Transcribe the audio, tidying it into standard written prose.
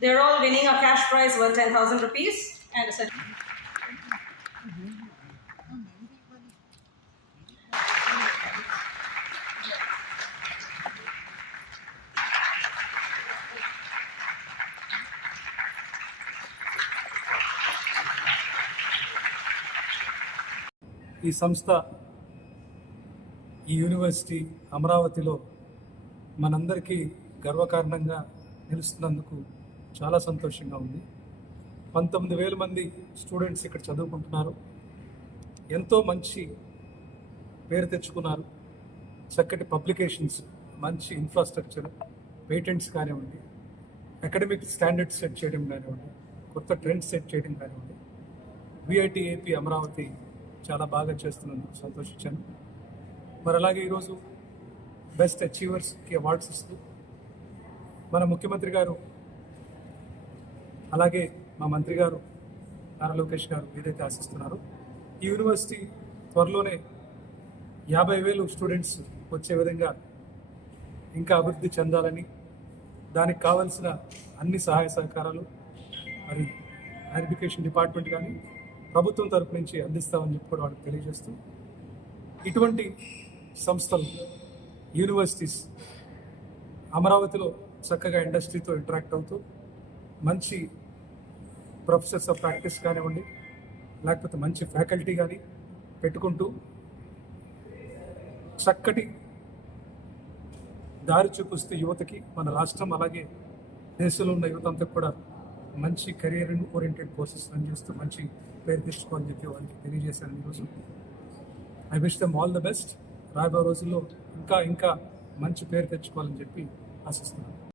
They're all winning a cash prize worth 10,000 rupees and a certificate. ఈ సంస్థ ఈ university అమరావతిలో మనందరికీ గర్వకారణంగా నిలుస్తున్నందుకు చాలా సంతోషంగా ఉంది. 19,000 మంది స్టూడెంట్స్ ఇక్కడ చదువుకుంటున్నారు. ఎంతో మంచి పేరు తెచ్చుకున్నారు. చక్కటి పబ్లికేషన్స్, మంచి ఇన్ఫ్రాస్ట్రక్చర్, పేటెంట్స్ కానివ్వండి, అకాడమిక్ స్టాండర్డ్స్ సెట్ చేయడం కానివ్వండి, కొత్త ట్రెండ్స్ సెట్ చేయడం కానివ్వండి, విఐటి ఏపీ అమరావతి చాలా బాగా చేస్తున్నందుకు సంతోషించాను. మరి అలాగే ఈరోజు బెస్ట్ అచీవర్స్కి అవార్డ్స్ ఇస్తూ మన ముఖ్యమంత్రి గారు అలాగే మా మంత్రి గారు నారా లోకేష్ గారు ఏదైతే ఆశిస్తున్నారో ఈ యూనివర్సిటీ త్వరలోనే 50,000 స్టూడెంట్స్ వచ్చే విధంగా ఇంకా అభివృద్ధి చెందాలని, దానికి కావాల్సిన అన్ని సహాయ సహకారాలు మరి ఎడ్యుకేషన్ డిపార్ట్మెంట్ కానీ ప్రభుత్వం తరపు నుంచి అందిస్తామని చెప్పి కూడా వాళ్ళకి తెలియజేస్తూ, ఇటువంటి సంస్థలు యూనివర్సిటీస్ అమరావతిలో చక్కగా ఇండస్ట్రీతో ఇంటరాక్ట్ అవుతూ మంచి ప్రొఫెసర్స్ ఆఫ్ ప్రాక్టీస్ కానివ్వండి, లేకపోతే మంచి ఫ్యాకల్టీ కానీ పెట్టుకుంటూ చక్కటి దారి చూపిస్తూ యువతకి, మన రాష్ట్రం అలాగే దేశంలో ఉన్న యువత అంతా కూడా మంచి కెరియర్ ఓరియంటెడ్ కోర్సెస్ రన్ చేస్తూ మంచి పేరు తెచ్చుకోవాలని చెప్పి వాళ్ళకి తెలియజేశాను ఈరోజు. I wish them all the best. రాబోయే రోజుల్లో ఇంకా మంచి పేరు తెచ్చుకోవాలని చెప్పి ఆశిస్తున్నాను.